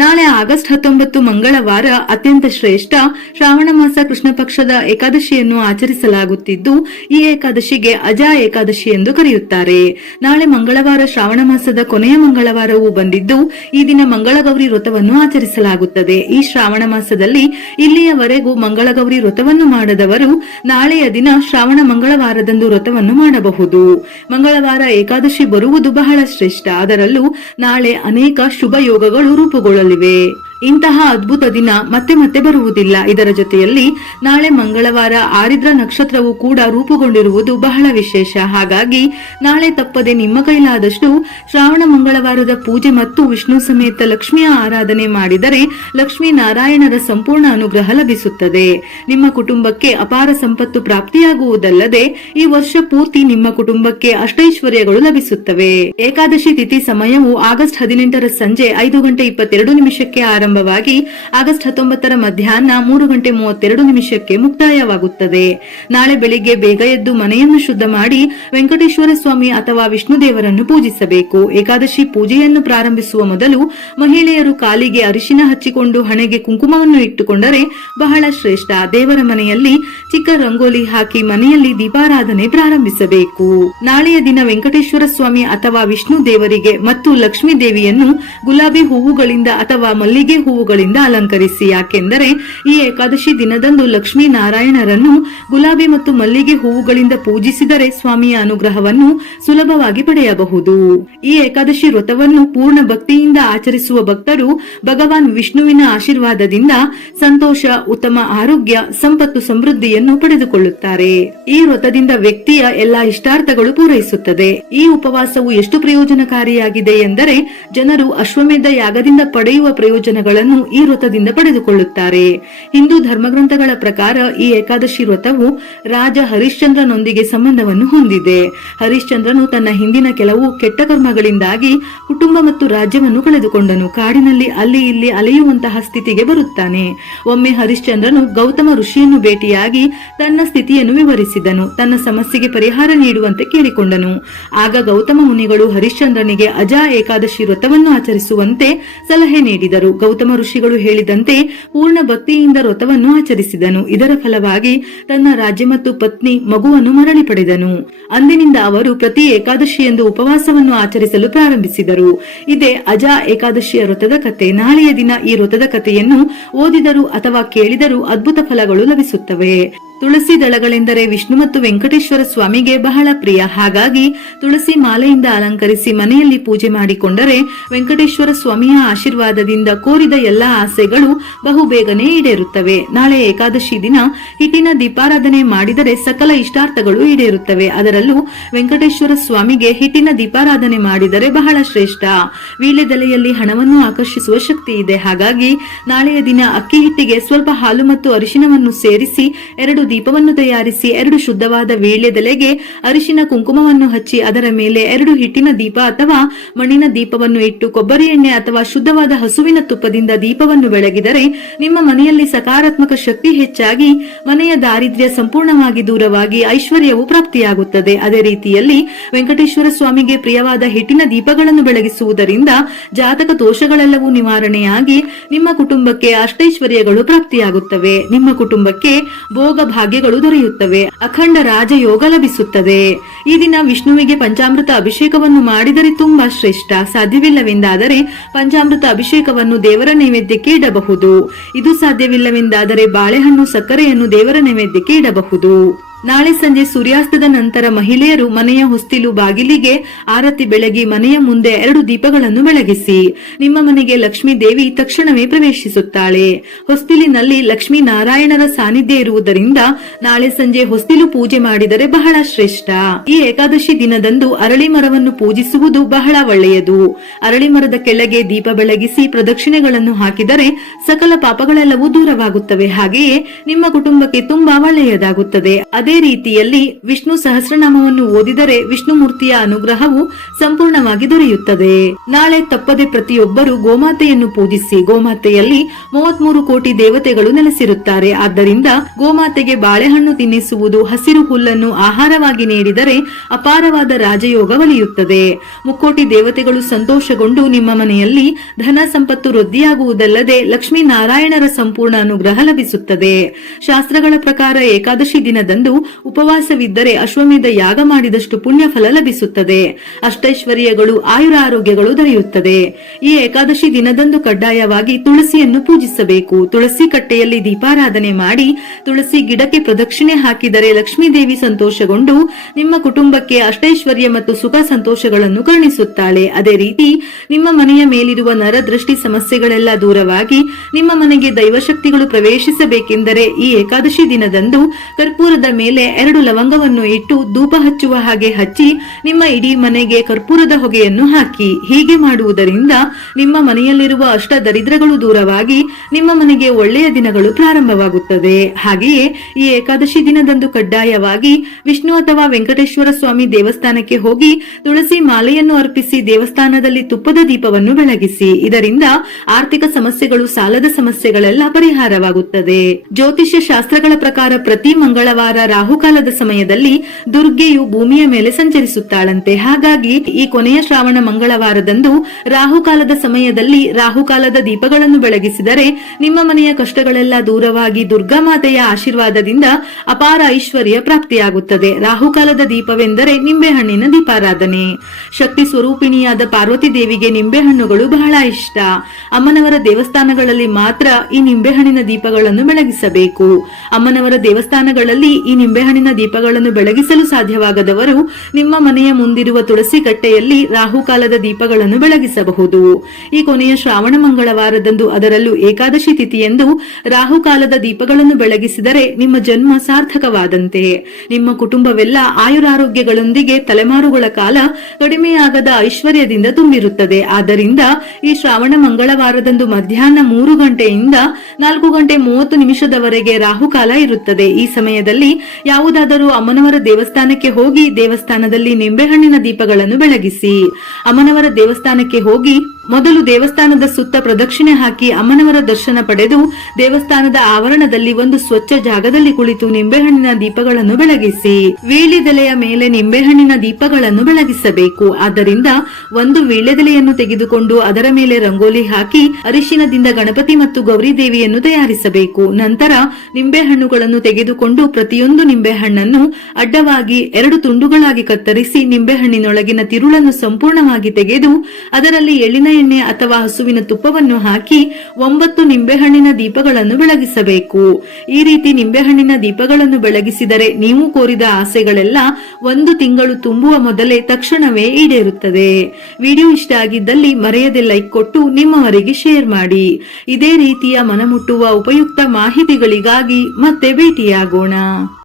ನಾಳೆ ಆಗಸ್ಟ್ 19 ಮಂಗಳವಾರ ಅತ್ಯಂತ ಶ್ರೇಷ್ಠ ಶ್ರಾವಣ ಮಾಸ ಕೃಷ್ಣ ಪಕ್ಷದ ಏಕಾದಶಿಯನ್ನು ಆಚರಿಸಲಾಗುತ್ತಿದ್ದು, ಈ ಏಕಾದಶಿಗೆ ಅಜಾ ಏಕಾದಶಿ ಎಂದು ಕರೆಯುತ್ತಾರೆ. ನಾಳೆ ಮಂಗಳವಾರ ಶ್ರಾವಣ ಮಾಸದ ಕೊನೆಯ ಮಂಗಳವಾರವೂ ಬಂದಿದ್ದು, ಈ ದಿನ ಮಂಗಳಗೌರಿ ವ್ರತವನ್ನು ಆಚರಿಸಲಾಗುತ್ತದೆ. ಈ ಶ್ರಾವಣ ಮಾಸದಲ್ಲಿ ಇಲ್ಲಿಯವರೆಗೂ ಮಂಗಳಗೌರಿ ವ್ರತವನ್ನು ಮಾಡದವರು ನಾಳೆಯ ದಿನ ಶ್ರಾವಣ ಮಂಗಳವಾರದಂದು ವ್ರತವನ್ನು ಮಾಡಬಹುದು. ಮಂಗಳವಾರ ಏಕಾದಶಿ ಬರುವುದು ಬಹಳ ಶ್ರೇಷ್ಠ. ಅದರಲ್ಲೂ ನಾಳೆ ಅನೇಕ ಶುಭ ಯೋಗಗಳು ರೂಪುಗೊಳ್ಳಲಿವೆ. ಇಂತಹ ಅದ್ಭುತ ದಿನ ಮತ್ತೆ ಮತ್ತೆ ಬರುವುದಿಲ್ಲ. ಇದರ ಜೊತೆಯಲ್ಲಿ ನಾಳೆ ಮಂಗಳವಾರ ಆರಿದ್ರ ನಕ್ಷತ್ರವು ಕೂಡ ರೂಪುಗೊಂಡಿರುವುದು ಬಹಳ ವಿಶೇಷ. ಹಾಗಾಗಿ ನಾಳೆ ತಪ್ಪದೆ ನಿಮ್ಮ ಕೈಲಾದಷ್ಟು ಶ್ರಾವಣ ಮಂಗಳವಾರದ ಪೂಜೆ ಮತ್ತು ವಿಷ್ಣು ಸಮೇತ ಲಕ್ಷ್ಮಿಯ ಆರಾಧನೆ ಮಾಡಿದರೆ ಲಕ್ಷ್ಮೀ ನಾರಾಯಣರ ಸಂಪೂರ್ಣ ಅನುಗ್ರಹ ಲಭಿಸುತ್ತದೆ. ನಿಮ್ಮ ಕುಟುಂಬಕ್ಕೆ ಅಪಾರ ಸಂಪತ್ತು ಪ್ರಾಪ್ತಿಯಾಗುವುದಲ್ಲದೆ ಈ ವರ್ಷ ಪೂರ್ತಿ ನಿಮ್ಮ ಕುಟುಂಬಕ್ಕೆ ಅಷ್ಟೈಶ್ವರ್ಯಗಳು ಲಭಿಸುತ್ತವೆ. ಏಕಾದಶಿ ತಿಥಿ ಸಮಯವು ಆಗಸ್ಟ್ 18ರ ಸಂಜೆ 5:22 ಆರಂಭವಾಗಿ ಆಗಸ್ಟ್ 19ರ ಮಧ್ಯಾಹ್ನ 3:32 ಮುಕ್ತಾಯವಾಗುತ್ತದೆ. ನಾಳೆ ಬೆಳಿಗ್ಗೆ ಬೇಗ ಎದ್ದು ಮನೆಯನ್ನು ಶುದ್ಧ ಮಾಡಿ ವೆಂಕಟೇಶ್ವರ ಸ್ವಾಮಿ ಅಥವಾ ವಿಷ್ಣು ದೇವರನ್ನು ಪೂಜಿಸಬೇಕು. ಏಕಾದಶಿ ಪೂಜೆಯನ್ನು ಪ್ರಾರಂಭಿಸುವ ಮೊದಲು ಮಹಿಳೆಯರು ಕಾಲಿಗೆ ಅರಿಶಿನ ಹಚ್ಚಿಕೊಂಡು ಹಣೆಗೆ ಕುಂಕುಮವನ್ನು ಇಟ್ಟುಕೊಂಡರೆ ಬಹಳ ಶ್ರೇಷ್ಠ. ದೇವರ ಮನೆಯಲ್ಲಿ ಚಿಕ್ಕ ರಂಗೋಲಿ ಹಾಕಿ ಮನೆಯಲ್ಲಿ ದೀಪಾರಾಧನೆ ಪ್ರಾರಂಭಿಸಬೇಕು. ನಾಳೆಯ ದಿನ ವೆಂಕಟೇಶ್ವರ ಸ್ವಾಮಿ ಅಥವಾ ವಿಷ್ಣು ದೇವರಿಗೆ ಮತ್ತು ಲಕ್ಷ್ಮೀ ದೇವಿಯನ್ನು ಗುಲಾಬಿ ಹೂವುಗಳಿಂದ ಅಥವಾ ಮಲ್ಲಿಗೆ ಹೂವುಗಳಿಂದ ಅಲಂಕರಿಸಿ. ಯಾಕೆಂದರೆ ಈ ಏಕಾದಶಿ ದಿನದಂದು ಲಕ್ಷ್ಮೀ ನಾರಾಯಣರನ್ನು ಗುಲಾಬಿ ಮತ್ತು ಮಲ್ಲಿಗೆ ಹೂವುಗಳಿಂದ ಪೂಜಿಸಿದರೆ ಸ್ವಾಮಿಯ ಅನುಗ್ರಹವನ್ನು ಸುಲಭವಾಗಿ ಪಡೆಯಬಹುದು. ಈ ಏಕಾದಶಿ ವ್ರತವನ್ನು ಪೂರ್ಣ ಭಕ್ತಿಯಿಂದ ಆಚರಿಸುವ ಭಕ್ತರು ಭಗವಾನ್ ವಿಷ್ಣುವಿನ ಆಶೀರ್ವಾದದಿಂದ ಸಂತೋಷ, ಉತ್ತಮ ಆರೋಗ್ಯ, ಸಂಪತ್ತು, ಸಮೃದ್ಧಿಯನ್ನು ಪಡೆದುಕೊಳ್ಳುತ್ತಾರೆ. ಈ ವ್ರತದಿಂದ ವ್ಯಕ್ತಿಯ ಎಲ್ಲಾ ಇಷ್ಟಾರ್ಥಗಳು ಪೂರೈಸುತ್ತದೆ. ಈ ಉಪವಾಸವು ಎಷ್ಟು ಪ್ರಯೋಜನಕಾರಿಯಾಗಿದೆ ಎಂದರೆ ಜನರು ಅಶ್ವಮೇಧ ಯಾಗದಿಂದ ಪಡೆಯುವ ಪ್ರಯೋಜನಗಳನ್ನು ಈ ವ್ರತದಿಂದ ಪಡೆದುಕೊಳ್ಳುತ್ತಾರೆ. ಹಿಂದೂ ಧರ್ಮಗ್ರಂಥಗಳ ಪ್ರಕಾರ ಈ ಏಕಾದಶಿ ವ್ರತವು ರಾಜ ಹರಿಶ್ಚಂದ್ರನೊಂದಿಗೆ ಸಂಬಂಧವನ್ನು ಹೊಂದಿದೆ. ಹರಿಶ್ಚಂದ್ರನು ತನ್ನ ಹಿಂದಿನ ಕೆಲವು ಕೆಟ್ಟ ಕರ್ಮಗಳಿಂದಾಗಿ ಕುಟುಂಬ ಮತ್ತು ರಾಜ್ಯವನ್ನು ಕಳೆದುಕೊಂಡನು. ಕಾಡಿನಲ್ಲಿ ಅಲ್ಲಿ ಇಲ್ಲಿ ಅಲೆಯುವಂತಹ ಸ್ಥಿತಿಗೆ ಬರುತ್ತಾನೆ. ಒಮ್ಮೆ ಹರಿಶ್ಚಂದ್ರನು ಗೌತಮ ಋಷಿಯನ್ನು ಭೇಟಿಯಾಗಿ ತನ್ನ ಸ್ಥಿತಿಯನ್ನು ವಿವರಿಸಿದನು. ತನ್ನ ಸಮಸ್ಯೆಗೆ ಪರಿಹಾರ ನೀಡುವಂತೆ ಕೇಳಿಕೊಂಡನು. ಆಗ ಗೌತಮ ಮುನಿಗಳು ಹರಿಶ್ಚಂದ್ರನಿಗೆ ಅಜಾ ಏಕಾದಶಿ ವ್ರತವನ್ನು ಆಚರಿಸುವಂತೆ ಸಲಹೆ ನೀಡಿದರು. ಗೌತಮ ಋಷಿಗಳು ಹೇಳಿದಂತೆ ಪೂರ್ಣ ಭಕ್ತಿಯಿಂದ ವ್ರತವನ್ನು ಆಚರಿಸಿದನು. ಇದರ ಫಲವಾಗಿ ತನ್ನ ರಾಜ್ಯ ಮತ್ತು ಪತ್ನಿ, ಮಗುವನ್ನು ಮರಳಿ ಪಡೆದನು. ಅಂದಿನಿಂದ ಅವರು ಪ್ರತಿ ಏಕಾದಶಿಯಂದು ಉಪವಾಸವನ್ನು ಆಚರಿಸಲು ಪ್ರಾರಂಭಿಸಿದರು. ಇದೇ ಅಜಾ ಏಕಾದಶಿಯ ವ್ರತದ ಕಥೆ. ನಾಳೆಯ ದಿನ ಈ ವ್ರತದ ಕಥೆಯನ್ನು ಓದಿದರು ಅಥವಾ ಕೇಳಿದರೂ ಅದ್ಭುತ ಫಲಗಳು ಲಭಿಸುತ್ತವೆ. ತುಳಸಿ ದಳಗಳೆಂದರೆ ವಿಷ್ಣು ಮತ್ತು ವೆಂಕಟೇಶ್ವರ ಸ್ವಾಮಿಗೆ ಬಹಳ ಪ್ರಿಯ. ಹಾಗಾಗಿ ತುಳಸಿ ಮಾಲೆಯಿಂದ ಅಲಂಕರಿಸಿ ಮನೆಯಲ್ಲಿ ಪೂಜೆ ಮಾಡಿಕೊಂಡರೆ ವೆಂಕಟೇಶ್ವರ ಸ್ವಾಮಿಯ ಆಶೀರ್ವಾದದಿಂದ ಕೋರಿದ ಎಲ್ಲಾ ಆಸೆಗಳು ಬಹುಬೇಗನೆ ಈಡೇರುತ್ತವೆ. ನಾಳೆ ಏಕಾದಶಿ ದಿನ ಹಿಟ್ಟಿನ ದೀಪಾರಾಧನೆ ಮಾಡಿದರೆ ಸಕಲ ಇಷ್ಟಾರ್ಥಗಳು ಈಡೇರುತ್ತವೆ. ಅದರಲ್ಲೂ ವೆಂಕಟೇಶ್ವರ ಸ್ವಾಮಿಗೆ ಹಿಟ್ಟಿನ ದೀಪಾರಾಧನೆ ಮಾಡಿದರೆ ಬಹಳ ಶ್ರೇಷ್ಠ. ವೀಳ್ಯದೆಲೆಯಲ್ಲಿ ಹಣವನ್ನು ಆಕರ್ಷಿಸುವ ಶಕ್ತಿ ಇದೆ. ಹಾಗಾಗಿ ನಾಳೆಯ ದಿನ ಅಕ್ಕಿ ಹಿಟ್ಟಿಗೆ ಸ್ವಲ್ಪ ಹಾಲು ಮತ್ತು ಅರಿಶಿನವನ್ನು ಸೇರಿಸಿ 2 ದೀಪವನ್ನು ತಯಾರಿಸಿ 2 ಶುದ್ಧವಾದ ವೀಳ್ಯದೆಲೆಗೆ ಅರಿಶಿನ ಕುಂಕುಮವನ್ನು ಹಚ್ಚಿ ಅದರ ಮೇಲೆ 2 ಹಿಟ್ಟಿನ ದೀಪ ಅಥವಾ ಮಣ್ಣಿನ ದೀಪವನ್ನು ಇಟ್ಟು ಕೊಬ್ಬರಿ ಎಣ್ಣೆ ಅಥವಾ ಶುದ್ಧವಾದ ಹಸುವಿನ ತುಪ್ಪದಿಂದ ದೀಪವನ್ನು ಬೆಳಗಿದರೆ ನಿಮ್ಮ ಮನೆಯಲ್ಲಿ ಸಕಾರಾತ್ಮಕ ಶಕ್ತಿ ಹೆಚ್ಚಾಗಿ ಮನೆಯ ದಾರಿದ್ರ್ಯ ಸಂಪೂರ್ಣವಾಗಿ ದೂರವಾಗಿ ಐಶ್ವರ್ಯವು ಪ್ರಾಪ್ತಿಯಾಗುತ್ತದೆ. ಅದೇ ರೀತಿಯಲ್ಲಿ ವೆಂಕಟೇಶ್ವರ ಸ್ವಾಮಿಗೆ ಪ್ರಿಯವಾದ ಹಿಟ್ಟಿನ ದೀಪಗಳನ್ನು ಬೆಳಗಿಸುವುದರಿಂದ ಜಾತಕ ದೋಷಗಳೆಲ್ಲವೂ ನಿವಾರಣೆಯಾಗಿ ನಿಮ್ಮ ಕುಟುಂಬಕ್ಕೆ ಅಷ್ಟೈಶ್ವರ್ಯಗಳು ಪ್ರಾಪ್ತಿಯಾಗುತ್ತವೆ. ನಿಮ್ಮ ಕುಟುಂಬಕ್ಕೆ ಭೋಗ ಭಾಗ್ಯಗಳು ದೊರೆಯುತ್ತವೆ. ಅಖಂಡ ರಾಜಯೋಗ ಲಭಿಸುತ್ತದೆ. ಈ ದಿನ ವಿಷ್ಣುವಿಗೆ ಪಂಚಾಮೃತ ಅಭಿಷೇಕವನ್ನು ಮಾಡಿದರೆ ತುಂಬಾ ಶ್ರೇಷ್ಠ. ಸಾಧ್ಯವಿಲ್ಲವೆಂದಾದರೆ ಪಂಚಾಮೃತ ಅಭಿಷೇಕವನ್ನು ದೇವರ ನೈವೇದ್ಯಕ್ಕೆ ಇಡಬಹುದು. ಇದು ಸಾಧ್ಯವಿಲ್ಲವೆಂದಾದರೆ ಬಾಳೆಹಣ್ಣು, ಸಕ್ಕರೆಯನ್ನು ದೇವರ ನೈವೇದ್ಯಕ್ಕೆ ಇಡಬಹುದು. ನಾಳೆ ಸಂಜೆ ಸೂರ್ಯಾಸ್ತದ ನಂತರ ಮಹಿಳೆಯರು ಮನೆಯ ಹೊಸ್ತಿಲು ಬಾಗಿಲಿಗೆ ಆರತಿ ಬೆಳಗಿ ಮನೆಯ ಮುಂದೆ 2 ದೀಪಗಳನ್ನು ಬೆಳಗಿಸಿ. ನಿಮ್ಮ ಮನೆಗೆ ಲಕ್ಷ್ಮೀ ದೇವಿ ತಕ್ಷಣವೇ ಪ್ರವೇಶಿಸುತ್ತಾಳೆ. ಹೊಸ್ತಿಲಿನಲ್ಲಿ ಲಕ್ಷ್ಮೀ ನಾರಾಯಣರ ಸಾನ್ನಿಧ್ಯ ಇರುವುದರಿಂದ ನಾಳೆ ಸಂಜೆ ಹೊಸ್ತಿಲು ಪೂಜೆ ಮಾಡಿದರೆ ಬಹಳ ಶ್ರೇಷ್ಠ. ಈ ಏಕಾದಶಿ ದಿನದಂದು ಅರಳಿ ಮರವನ್ನು ಪೂಜಿಸುವುದು ಬಹಳ ಒಳ್ಳೆಯದು. ಅರಳಿ ಮರದ ಕೆಳಗೆ ದೀಪ ಬೆಳಗಿಸಿ ಪ್ರದಕ್ಷಿಣೆಗಳನ್ನು ಹಾಕಿದರೆ ಸಕಲ ಪಾಪಗಳೆಲ್ಲವೂ ದೂರವಾಗುತ್ತವೆ. ಹಾಗೆಯೇ ನಿಮ್ಮ ಕುಟುಂಬಕ್ಕೆ ತುಂಬಾ ಒಳ್ಳೆಯದಾಗುತ್ತದೆ. ಅದೇ ರೀತಿಯಲ್ಲಿ ವಿಷ್ಣು ಸಹಸ್ರನಾಮವನ್ನು ಓದಿದರೆ ವಿಷ್ಣುಮೂರ್ತಿಯ ಅನುಗ್ರಹವು ಸಂಪೂರ್ಣವಾಗಿ ದೊರೆಯುತ್ತದೆ. ನಾಳೆ ತಪ್ಪದೆ ಪ್ರತಿಯೊಬ್ಬರು ಗೋಮಾತೆಯನ್ನು ಪೂಜಿಸಿ. ಗೋಮಾತೆಯಲ್ಲಿ 33 ಕೋಟಿ ದೇವತೆಗಳು ನೆಲೆಸಿರುತ್ತಾರೆ. ಆದ್ದರಿಂದ ಗೋಮಾತೆಗೆ ಬಾಳೆಹಣ್ಣು ತಿನ್ನಿಸುವುದು, ಹಸಿರು ಹುಲ್ಲನ್ನು ಆಹಾರವಾಗಿ ನೀಡಿದರೆ ಅಪಾರವಾದ ರಾಜಯೋಗ ಒಲಿಯುತ್ತದೆ. ಮುಕ್ಕೋಟಿ ದೇವತೆಗಳು ಸಂತೋಷಗೊಂಡು ನಿಮ್ಮ ಮನೆಯಲ್ಲಿ ಧನ ಸಂಪತ್ತು ವೃದ್ಧಿಯಾಗುವುದಲ್ಲದೆ ಲಕ್ಷ್ಮೀ ನಾರಾಯಣರ ಸಂಪೂರ್ಣ ಅನುಗ್ರಹ ಲಭಿಸುತ್ತದೆ. ಶಾಸ್ತ್ರಗಳ ಪ್ರಕಾರ ಏಕಾದಶಿ ದಿನದಂದು ಉಪವಾಸವಿದ್ದರೆ ಅಶ್ವಮೇಧ ಯಾಗ ಮಾಡಿದಷ್ಟು ಪುಣ್ಯ ಫಲ ಲಭಿಸುತ್ತದೆ. ಅಷ್ಟೈಶ್ವರ್ಯಗಳು, ಆಯುರಾರೋಗ್ಯಗಳು ದೊರೆಯುತ್ತದೆ. ಈ ಏಕಾದಶಿ ದಿನದಂದು ಕಡ್ಡಾಯವಾಗಿ ತುಳಸಿಯನ್ನು ಪೂಜಿಸಬೇಕು. ತುಳಸಿ ಕಟ್ಟೆಯಲ್ಲಿ ದೀಪಾರಾಧನೆ ಮಾಡಿ ತುಳಸಿ ಗಿಡಕ್ಕೆ ಪ್ರದಕ್ಷಿಣೆ ಹಾಕಿದರೆ ಲಕ್ಷ್ಮೀ ದೇವಿ ಸಂತೋಷಗೊಂಡು ನಿಮ್ಮ ಕುಟುಂಬಕ್ಕೆ ಅಷ್ಟೈಶ್ವರ್ಯ ಮತ್ತು ಸುಖ ಸಂತೋಷಗಳನ್ನು ಕರುಣಿಸುತ್ತಾಳೆ. ಅದೇ ರೀತಿ ನಿಮ್ಮ ಮನೆಯ ಮೇಲಿರುವ ನರದೃಷ್ಟಿ ಸಮಸ್ಯೆಗಳೆಲ್ಲ ದೂರವಾಗಿ ನಿಮ್ಮ ಮನೆಗೆ ದೈವಶಕ್ತಿಗಳು ಪ್ರವೇಶಿಸಬೇಕೆಂದರೆ ಈ ಏಕಾದಶಿ ದಿನದಂದು ಕರ್ಪೂರದ ಮೇಲೆ 2 ಲವಂಗವನ್ನು ಇಟ್ಟು ಧೂಪ ಹಚ್ಚುವ ಹಾಗೆ ಹಚ್ಚಿ ನಿಮ್ಮ ಇಡೀ ಮನೆಗೆ ಕರ್ಪೂರದ ಹೊಗೆಯನ್ನು ಹಾಕಿ. ಹೀಗೆ ಮಾಡುವುದರಿಂದ ನಿಮ್ಮ ಮನೆಯಲ್ಲಿರುವ ಅಷ್ಟ ದರಿದ್ರಗಳು ದೂರವಾಗಿ ನಿಮ್ಮ ಮನೆಗೆ ಒಳ್ಳೆಯ ದಿನಗಳು ಪ್ರಾರಂಭವಾಗುತ್ತದೆ. ಹಾಗೆಯೇ ಈ ಏಕಾದಶಿ ದಿನದಂದು ಕಡ್ಡಾಯವಾಗಿ ವಿಷ್ಣು ಅಥವಾ ವೆಂಕಟೇಶ್ವರ ಸ್ವಾಮಿ ದೇವಸ್ಥಾನಕ್ಕೆ ಹೋಗಿ ತುಳಸಿ ಮಾಲೆಯನ್ನು ಅರ್ಪಿಸಿ ದೇವಸ್ಥಾನದಲ್ಲಿ ತುಪ್ಪದ ದೀಪವನ್ನು ಬೆಳಗಿಸಿ. ಇದರಿಂದ ಆರ್ಥಿಕ ಸಮಸ್ಯೆಗಳು, ಸಾಲದ ಸಮಸ್ಯೆಗಳೆಲ್ಲ ಪರಿಹಾರವಾಗುತ್ತದೆ. ಜ್ಯೋತಿಷ್ಯ ಶಾಸ್ತ್ರಗಳ ಪ್ರಕಾರ ಪ್ರತಿ ಮಂಗಳವಾರ ರಾಹುಕಾಲದ ಸಮಯದಲ್ಲಿ ದುರ್ಗೆಯು ಭೂಮಿಯ ಮೇಲೆ ಸಂಚರಿಸುತ್ತಾಳಂತೆ. ಹಾಗಾಗಿ ಈ ಕೊನೆಯ ಶ್ರಾವಣ ಮಂಗಳವಾರದಂದು ರಾಹುಕಾಲದ ಸಮಯದಲ್ಲಿ ರಾಹುಕಾಲದ ದೀಪಗಳನ್ನು ಬೆಳಗಿಸಿದರೆ ನಿಮ್ಮ ಮನೆಯ ಕಷ್ಟಗಳೆಲ್ಲ ದೂರವಾಗಿ ದುರ್ಗಾ ಮಾತೆಯ ಆಶೀರ್ವಾದದಿಂದ ಅಪಾರ ಐಶ್ವರ್ಯ ಪ್ರಾಪ್ತಿಯಾಗುತ್ತದೆ. ರಾಹುಕಾಲದ ದೀಪವೆಂದರೆ ನಿಂಬೆಹಣ್ಣಿನ ದೀಪಾರಾಧನೆ. ಶಕ್ತಿ ಸ್ವರೂಪಿಣಿಯಾದ ಪಾರ್ವತಿ ದೇವಿಗೆ ನಿಂಬೆಹಣ್ಣುಗಳು ಬಹಳ ಇಷ್ಟ. ಅಮ್ಮನವರ ದೇವಸ್ಥಾನಗಳಲ್ಲಿ ಮಾತ್ರ ಈ ನಿಂಬೆಹಣ್ಣಿನ ದೀಪಗಳನ್ನು ಬೆಳಗಿಸಬೇಕು. ಅಮ್ಮನವರ ದೇವಸ್ಥಾನಗಳಲ್ಲಿ ಈ ನಿಂಬೆಹಣ್ಣಿನ ದೀಪಗಳನ್ನು ಬೆಳಗಿಸಲು ಸಾಧ್ಯವಾಗದವರು ನಿಮ್ಮ ಮನೆಯ ಮುಂದಿರುವ ತುಳಸಿ ಕಟ್ಟೆಯಲ್ಲಿ ರಾಹುಕಾಲದ ದೀಪಗಳನ್ನು ಬೆಳಗಿಸಬಹುದು. ಈ ಕೊನೆಯ ಶ್ರಾವಣ ಮಂಗಳವಾರದಂದು, ಅದರಲ್ಲೂ ಏಕಾದಶಿ ತಿಥಿಯಂದು ರಾಹುಕಾಲದ ದೀಪಗಳನ್ನು ಬೆಳಗಿಸಿದರೆ ನಿಮ್ಮ ಜನ್ಮ ಸಾರ್ಥಕವಾದಂತೆ. ನಿಮ್ಮ ಕುಟುಂಬವೆಲ್ಲ ಆಯುರಾರೋಗ್ಯಗಳೊಂದಿಗೆ ತಲೆಮಾರುಗಳ ಕಾಲ ಕಡಿಮೆಯಾಗದ ಐಶ್ವರ್ಯದಿಂದ ತುಂಬಿರುತ್ತದೆ. ಆದ್ದರಿಂದ ಈ ಶ್ರಾವಣ ಮಂಗಳವಾರದಂದು ಮಧ್ಯಾಹ್ನ 3 ಗಂಟೆಯಿಂದ 4:30 ರಾಹುಕಾಲ ಇರುತ್ತದೆ. ಈ ಸಮಯದಲ್ಲಿ ಯಾವುದಾದರೂ ಅಮ್ಮನವರ ದೇವಸ್ಥಾನಕ್ಕೆ ಹೋಗಿ ದೇವಸ್ಥಾನದಲ್ಲಿ ನಿಂಬೆಹಣ್ಣಿನ ದೀಪಗಳನ್ನು ಬೆಳಗಿಸಿ. ಅಮ್ಮನವರ ದೇವಸ್ಥಾನಕ್ಕೆ ಹೋಗಿ ಮೊದಲು ದೇವಸ್ಥಾನದ ಸುತ್ತ ಪ್ರದಕ್ಷಿಣೆ ಹಾಕಿ ಅಮ್ಮನವರ ದರ್ಶನ ಪಡೆದು ದೇವಸ್ಥಾನದ ಆವರಣದಲ್ಲಿ ಒಂದು ಸ್ವಚ್ಛ ಜಾಗದಲ್ಲಿ ಕುಳಿತು ನಿಂಬೆಹಣ್ಣಿನ ದೀಪಗಳನ್ನು ಬೆಳಗಿಸಿ. ವೀಳ್ಯದೆಲೆಯ ಮೇಲೆ ನಿಂಬೆಹಣ್ಣಿನ ದೀಪಗಳನ್ನು ಬೆಳಗಿಸಬೇಕು. ಆದ್ದರಿಂದ ಒಂದು ವೀಳ್ಯದೆಲೆಯನ್ನು ತೆಗೆದುಕೊಂಡು ಅದರ ಮೇಲೆ ರಂಗೋಲಿ ಹಾಕಿ ಅರಿಶಿನದಿಂದ ಗಣಪತಿ ಮತ್ತು ಗೌರಿ ದೇವಿಯನ್ನು ತಯಾರಿಸಬೇಕು. ನಂತರ ನಿಂಬೆಹಣ್ಣುಗಳನ್ನು ತೆಗೆದುಕೊಂಡು ಪ್ರತಿಯೊಂದು ನಿಂಬೆಹಣ್ಣನ್ನು ಅಡ್ಡವಾಗಿ 2 ತುಂಡುಗಳಾಗಿ ಕತ್ತರಿಸಿ ನಿಂಬೆಹಣ್ಣಿನೊಳಗಿನ ತಿರುಳನ್ನು ಸಂಪೂರ್ಣವಾಗಿ ತೆಗೆದು ಅದರಲ್ಲಿ ಎಳ್ಳಿನ ಎಣ್ಣೆ ಅಥವಾ ಹಸುವಿನ ತುಪ್ಪವನ್ನು ಹಾಕಿ 9 ನಿಂಬೆಹಣ್ಣಿನ ದೀಪಗಳನ್ನು ಬೆಳಗಿಸಬೇಕು. ಈ ರೀತಿ ನಿಂಬೆಹಣ್ಣಿನ ದೀಪಗಳನ್ನು ಬೆಳಗಿಸಿದರೆ ನೀವು ಕೋರಿದ ಆಸೆಗಳೆಲ್ಲ 1 ತಿಂಗಳು ತುಂಬುವ ಮೊದಲೇ ತಕ್ಷಣವೇ ಈಡೇರುತ್ತದೆ. ವಿಡಿಯೋ ಇಷ್ಟ ಆಗಿದ್ದಲ್ಲಿ ಮರೆಯದೆ ಲೈಕ್ ಕೊಟ್ಟು ನಿಮ್ಮವರಿಗೆ ಶೇರ್ ಮಾಡಿ. ಇದೇ ರೀತಿಯ ಮನಮುಟ್ಟುವ ಉಪಯುಕ್ತ ಮಾಹಿತಿಗಳಿಗಾಗಿ ಮತ್ತೆ ಭೇಟಿಯಾಗೋಣ.